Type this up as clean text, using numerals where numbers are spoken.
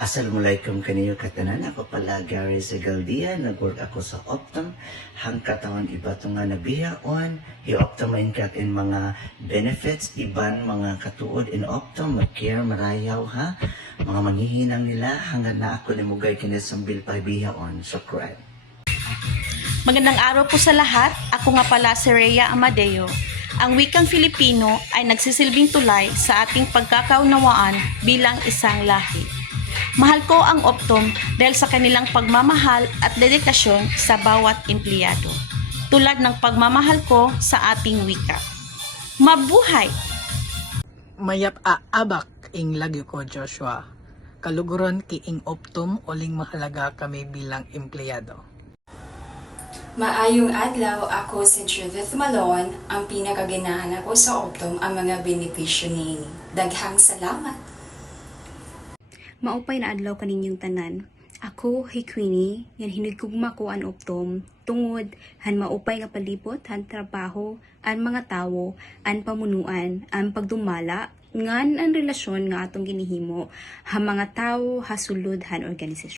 Assalamualaikum kaniyo katanan. Ako pala Gary Segaldia. Nag-work ako sa Optum. Hangkatawan iba ito nga nabihaon. I-Optumain ka in mga benefits. Iban mga katuod in Optum. Mag-care, marayaw ha. Mga manghihinang nila. Hanggang na ako nimugay kinasambil pa bihaon. Subscribe. Magandang araw po sa lahat. Ako nga pala si Rhea Amadeo. Ang wikang Filipino ay nagsisilbing tulay sa ating pagkakaunawaan bilang isang lahi. Mahal ko ang Optum dahil sa kanilang pagmamahal at dedikasyon sa bawat empleyado. Tulad ng pagmamahal ko sa ating wika. Mabuhay! Mayap abak ing lagyo ko Joshua. Kaluguron ki ing Optum uling mahalaga kami bilang empleyado. Maayong adlaw, ako si Judith Malone, ang pinakaganahan ako sa Optum ang mga benepisyo niini. Daghang salamat! Maupay na adlaw kaninyong tanan. Ako, Queenie, yan hinigugma ko an Optum, tungod, han maupay nga palibot, han trabaho, an mga tawo, an pamunuan, an pagdumala, ngan ang relasyon nga atong ginihimo, han mga tawo, hasulod, han organisasyon.